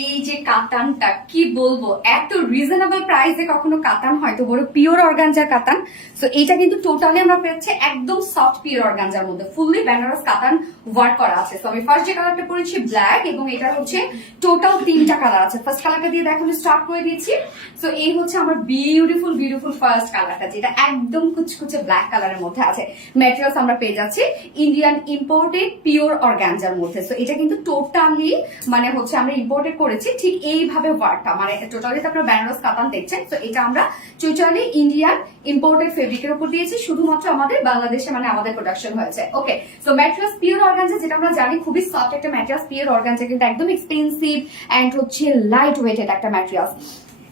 এই যে কাতানটা কি বলবো, এত রিজনেবল প্রাইসে কখনো কাতান হয়তো বড় পিওর অর্গানজার কাতান। সো এইটা কিন্তু টোটালি আমরা পেয়েছি একদম সফট পিওর অর্গানজার মধ্যে, ফুললি বেনারস কাতান ওয়ার্ক করা আছে। সো আমি ফার্স্ট যে কালারটা পরেছি ব্ল্যাক, এবং এটা হচ্ছে টোটাল 3টা কালার আছে। ফার্স্ট কালারটা দিয়ে দেখানো স্টার্ট করে দিয়েছি। সো এই হচ্ছে আমার বিউটিফুল বিউটিফুল ফার্স্ট কালারটা, যেটা একদম কুচকুচে ব্ল্যাক কালারের মধ্যে আছে। ম্যাটেরিয়ালস আমরা পেয়ে যাচ্ছি ইন্ডিয়ান ইম্পোর্টেড পিওর অর্গানজার মধ্যে। সো এটা কিন্তু টোটালি মানে হচ্ছে আমরা ইম্পোর্টেড করেছি ঠিক এইভাবে ওয়ার্কটা, মানে টোটালি আপনারা বেনারস কাতান দেখছেন। তো এটা আমরা টোটালি ইন্ডিয়ান ইম্পোর্টেড ফেব্রিকের উপর দিয়েছি, শুধুমাত্র আমাদের বাংলাদেশে মানে আমাদের প্রোডাকশন হয়েছে। ওকে, সো ম্যাটেরিয়ালস পিওর অর্গানজা, যেটা আমরা জানি খুবই সফট একটা ম্যাটেরিয়ালস। পিওর অর্গানজা কিন্তু একদম এক্সপেন্সিভ এন্ড হচ্ছে লাইট ওয়েটেড একটা ম্যাটেরিয়ালস।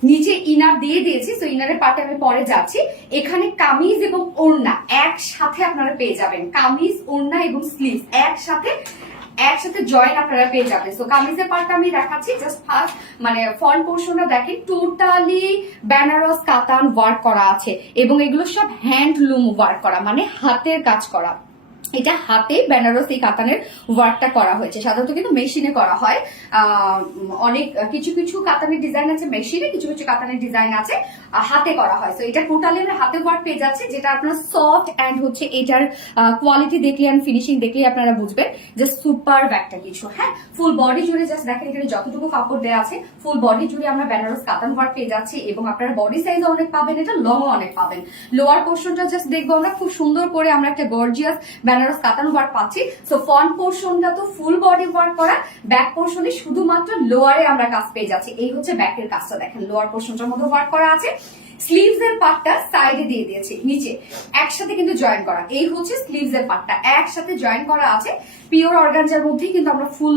নিচে ইনার দিয়ে দিয়েছি, তো ইনারের পার্টে আমি পরে যাচ্ছি। এখানে কামিজ এবং ওড়না একসাথে আপনারা পেয়ে যাবেন, কামিজ ওড়না এবং স্লিভস একসাথে জয়েন আপনারা পেয়ে যাবেন। সো কামিজের পার্টটা আমি দেখাচ্ছি, জাস্ট ফার্স্ট মানে ফ্রন্ট পোর্শনটা দেখেন, টোটালি বেনারস কাতান ওয়ার্ক করা আছে, এবং এগুলো সব হ্যান্ডলুম ওয়ার্ক করা, মানে হাতের কাজ করা। এটা হাতে বেনারস এই কাতানের ওয়ার্কটা করা হয়েছে। সাধারণত কিন্তু মেশিনে করা হয়, অনেক কিছু কিছু কাতানের ডিজাইন আছে মেশিনে, কিছু কিছু কাতানের ডিজাইন আছে হাতে করা হয়। তো এটা টোটালি আমরা হাতে ওয়ার্ক পেয়ে যাচ্ছে, যেটা আপনারা সফট এন্ড হচ্ছে এটার কোয়ালিটি দেখলে এন্ড ফিনিশিং দেখলে আপনারা বুঝবেন যে সুপার একটা কিছু। হ্যাঁ, ফুল বডি জুড়ে জাস্ট দেখেন এখানে যতটুকু কাপড় দেওয়া আছে, ফুল বডি জুড়ে আমরা বেনারস কাতান ওয়ার্ক পেয়ে যাচ্ছি, এবং আপনারা বডি সাইজ অনেক পাবেন, এটা লং অনেক পাবেন। লোয়ার পোর্শনটা জাস্ট দেখবো আমরা খুব সুন্দর করে আমরা একটা গর্জিয়াস বেনারস কাতান ওয়ার্ক পাচ্ছি। সো ফ্রন্ট পোর্শনটা তো ফুল বডি ওয়ার্ক করা, ব্যাক পোর্শনে শুধুমাত্র লোয়ারে আমরা কাজ পেয়ে যাচ্ছি। এই হচ্ছে ব্যাকের কাজটা দেখেন, লোয়ার পোর্শনটার মধ্যে ওয়ার্ক করা আছে। স্লিভস এর পার্টটা সাইডে দিয়ে দিয়েছি, নিচে একসাথে কিন্তু জয়েন করা। এই হচ্ছে স্লিভস এর পার্টটা একসাথে জয়েন করা আছে। পিওর অর্গানজার মধ্যেই কিন্তু আমরা ফুল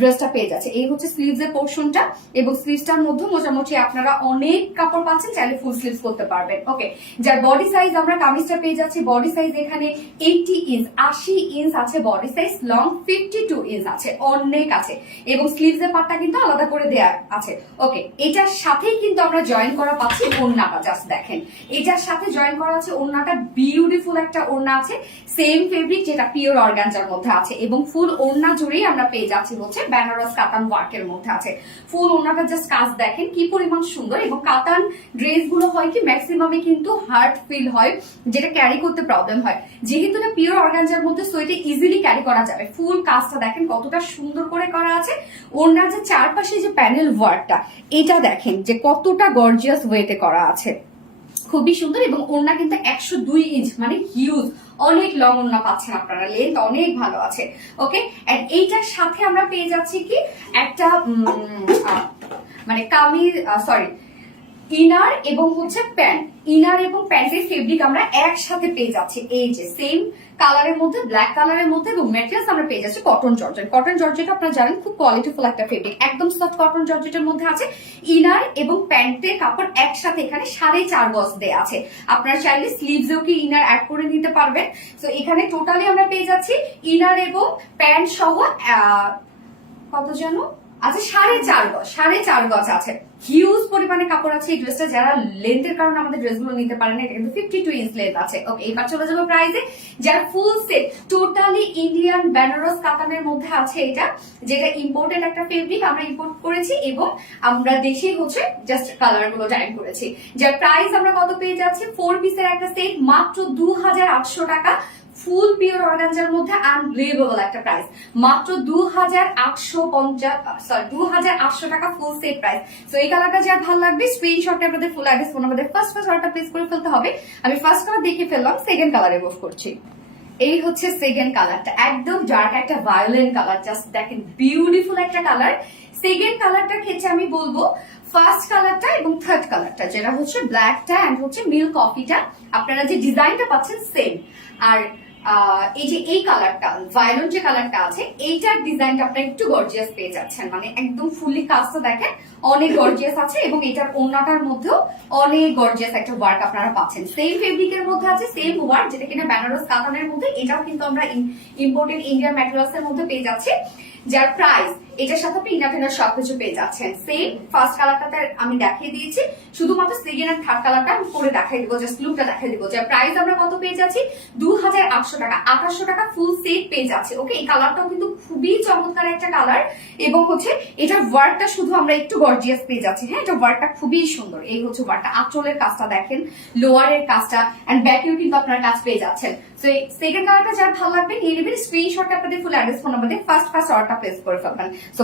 ড্রেসটা পেয়ে যাচ্ছে। এই হচ্ছে স্লিভস এর পোর্শনটা, এবং স্লিভসটার মধ্যে মোটামুটি আপনারা অনেক কাপড় পাচ্ছেন, চাইলে ফুল স্লিভস করতে পারবেন। ওকে, যার বডি সাইজ আমরা কামিজটা পেয়ে যাচ্ছি, বডি সাইজ এখানে 80 ইঞ্চ 80 ইঞ্চ আছে বডি সাইজ, লং 52 ইঞ্চ আছে, অনেক আছে, এবং স্লিভস এর পার্টটা কিন্তু আলাদা করে দেয়া আছে। ওকে, এটার সাথেই কিন্তু আমরা জয়েন করা পাচ্ছি ওড়নাটা, জাস্ট দেখেন এটার সাথে জয়েন করা আছে ওড়নাটা, বিউটিফুল একটা ওড়না আছে, সেম ফেব্রিক যেটা পিওর অর্গানজার মধ্যে আছে, এবং ফুল ওড়না জুড়েই আমরা পেয়ে যাচ্ছি হচ্ছে বেনারস কাতান ওয়ার্কের মধ্যে আছে। ফুল ওড়নাটা জাস্ট কাজ দেখেন কি পরিমাণ সুন্দর, এবং কাতান ড্রেস গুলো হয় কি ম্যাক্সিমামে কিন্তু হার্ড ফিল হয়, যেটা ক্যারি করতে প্রবলেম হয়। যেহেতু এটা পিওর অর্গানজার মধ্যে, সো এটা ইজিলি ক্যারি করা যাবে। ফুল কাজটা দেখেন কতটা সুন্দর করে করা আছে। ওড়নার যে চারপাশে যে প্যানেল ওয়ার্কটা, এটা দেখেন যে কতটা গর্জিয়াস ওয়েতে করা আছে, খুবই সুন্দর। এবং ওড়না কিন্তু 102 ইঞ্চ, মানে হিউজ, অনেক লং ওড়না পাচ্ছেন আপনারা, লেন্থ অনেক ভালো আছে। ওকে, এন্ড এইটার সাথে আমরা পেয়ে যাচ্ছি কি একটা মানে কামিজ, সরি, ইনার এবং হচ্ছে প্যান্ট। ইনার এবং প্যান্টের ফেব্রিক আমরা একসাথে পেয়ে যাচ্ছি, এই যে সেম কালারের মধ্যে, ব্ল্যাক কালারের মধ্যে, এবং ম্যাটেরিয়ালস আমরা পেয়ে যাচ্ছি কটন জর্জেট। কটন জর্জেট আপনারা জানেন খুব কোয়ালিটিফুল একটা ফেব্রিক, একদম সফট কটন জর্জেটের মধ্যে আছে। ইনার এবং প্যান্টের কাপড় একসাথে এখানে 4.5 গজ দেয়া আছে। আপনারা চাইলে স্লিভসেও কি ইনার অ্যাড করে নিতে পারবেন। তো এখানে টোটালি আমরা পেয়ে যাচ্ছি ইনার এবং প্যান্ট সহ কত যেন আচ্ছা 4.5 গজ আছে, হিউজ পরিমাণে কাপড় আছে। এই ড্রেসটা যারা লেন্থের কারণে আমাদের ড্রেসগুলো নিতে পারে না, এটা কিন্তু 52 ইঞ্চ লেন্থ আছে। ওকে, এবার চলে যাবো প্রাইসে। যারা full set totally Indian Benaras কাতানের মধ্যে আছে, এটা যেটা ইম্পোর্টেড একটা ফেব্রিক, আমরা ইম্পোর্ট করেছি, এবং আমরা দেশেই হচ্ছে জাস্ট কালার গুলো ডাইন করেছি। যার প্রাইস আমরা কত পেয়ে যাচ্ছি, 4 পিসের একটা সেট মাত্র 2800 টাকা। ফুল পিওর অর্গানজার মধ্যে আনবিলিভেবল একটা প্রাইস, মাত্র 2850 টাকা ফুল সেট প্রাইস। তো এই কালারটা যার ভালো লাগবে স্ক্রিনশটে আপনাদের ফুল অ্যাড্রেস ফোন আমাদের ফার্স্ট অর্ডারটা প্লেস করে ফেলতে হবে। আমি ফার্স্ট কালার দেখে ফেললাম, সেকেন্ড কালারে মুভ করছি। এই হচ্ছে সেকেন্ড কালারটা, একদম ডার্ক একটা ভায়োলেন্ট কালার, জাস্ট দেখেন বিউটিফুল একটা কালার। সেকেন্ড কালারটার ক্ষেত্রে আমি বলবো ফার্স্ট কালারটা এবং থার্ড কালারটা, যেটা হচ্ছে ব্ল্যাকটা এন্ড হচ্ছে মিল্ক কফিটা, আপনারা যে ডিজাইনটা পাচ্ছেন সেম। আর এই যে এই কালারটা ভায়োলেট যে কালারটা আছে, এইটার ডিজাইনটা আপনারা একটু গর্জিয়াস পেয়ে যাচ্ছেন, মানে একদম ফুললি কাজটা দেখেন অনেক গর্জিয়াস আছে, এবং এটার ওড়নাটার মধ্যেও অনেক গর্জিয়াস একটা ওয়ার্ক আপনারা পাচ্ছেন। সেম ফেব্রিকের মধ্যে আছে, সেম ওয়ার্ক, যেটা কিনা বেনারস কাতানের মধ্যে, এটাও কিন্তু আমরা ইম্পোর্টেড ইন্ডিয়ান ম্যাটেরিয়ালস এর মধ্যে পেয়ে যাচ্ছি। যার প্রাইস এটার সাথে আপনি ইনার টিনার সবকিছু পেয়ে যাচ্ছেন। সেম ফার্স্ট কালারটাতে আমি দেখিয়ে দিয়েছি, শুধুমাত্র সেকেন্ড আর থার্ড কালারটা আমি পরে দেখাই দিব, জাস্ট লুকটা দেখাই দিব। যে প্রাইস আমরা কত পেয়ে যাচ্ছি, 2800 টাকা, 2800 টাকা ফুল সেট পেয়ে যাচ্ছে। ওকে, এই কালারটাও কিন্তু খুবই চমৎকার একটা কালার, এবং হচ্ছে এটার ওয়ার্কটা শুধু আমরা একটু গর্জিয়াস পেয়ে যাচ্ছি। হ্যাঁ, এটা ওয়ার্কটা খুবই সুন্দর। এই হচ্ছে ওয়ার্কটা, আঁচলের কাজটা দেখেন, লোয়ারের কাজটা, এন্ড ব্যাকেও কিন্তু আপনারা কাজ পেয়ে যাচ্ছেন। সো এই সেকেন্ড কালারটা যার ভালো লাগবে নিয়ে নেবেন, স্ক্রিনশটটা আপনাদের ফুল অ্যাড্রেস ফোন নাম্বার দিয়ে ফার্স্ট অর্ডারটা প্লেস করে ফেলবেন। সো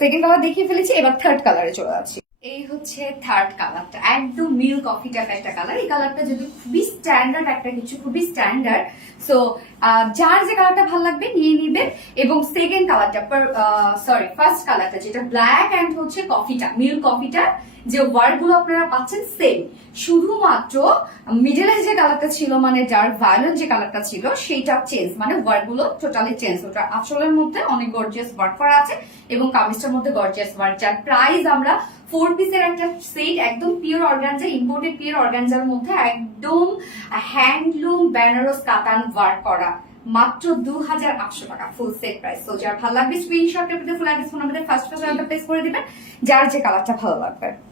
সেকেন্ড কালার দেখিয়ে ফেলেছি, এবার থার্ড কালারে চলে যাচ্ছি। এই হচ্ছে থার্ড কালারটা, একদম মিল্ক কফি টাইপ একটা কালার। এই কালারটা যদি খুবই স্ট্যান্ডার্ড একটা কিছু, খুবই স্ট্যান্ডার্ড। সো যার যে কালারটা ভালো লাগবে নিয়ে নিবেন। এবং সেকেন্ড কালারটা ফার্স্ট কালারটা যেটা ব্ল্যাক এন্ড হচ্ছে কফিটা, মিল্ক কফিটা, যে ওয়ার্ড গুলো আপনারা পাচ্ছেন সেম, শুধুমাত্র মিডলে যে কালারটা ছিল মানে ডার্ক ভায়োলেট যে কালারটা ছিল সেইটা চেঞ্জ, মানে ওয়ার্ড গুলো টোটালি চেঞ্জ। ওটা আঁচলের মধ্যে অনেক গর্জিয়াস ওয়ার্ক করা আছে এবং কামিজটার মধ্যে গর্জিয়াস ওয়ার্ক। যার প্রাইস আমরা 4 পিসের একটা সেট, একদম pure organza, imported pure organza মধ্যে একদম হ্যান্ডলুম বেনারস কাতান ওয়ার্ক করা, মাত্র 2800 টাকা ফুল সেট প্রাইস। তো যার ভালো লাগবে screenshot full address phone number first place করে দিবেন, যার যে কালারটা ভালো লাগবে।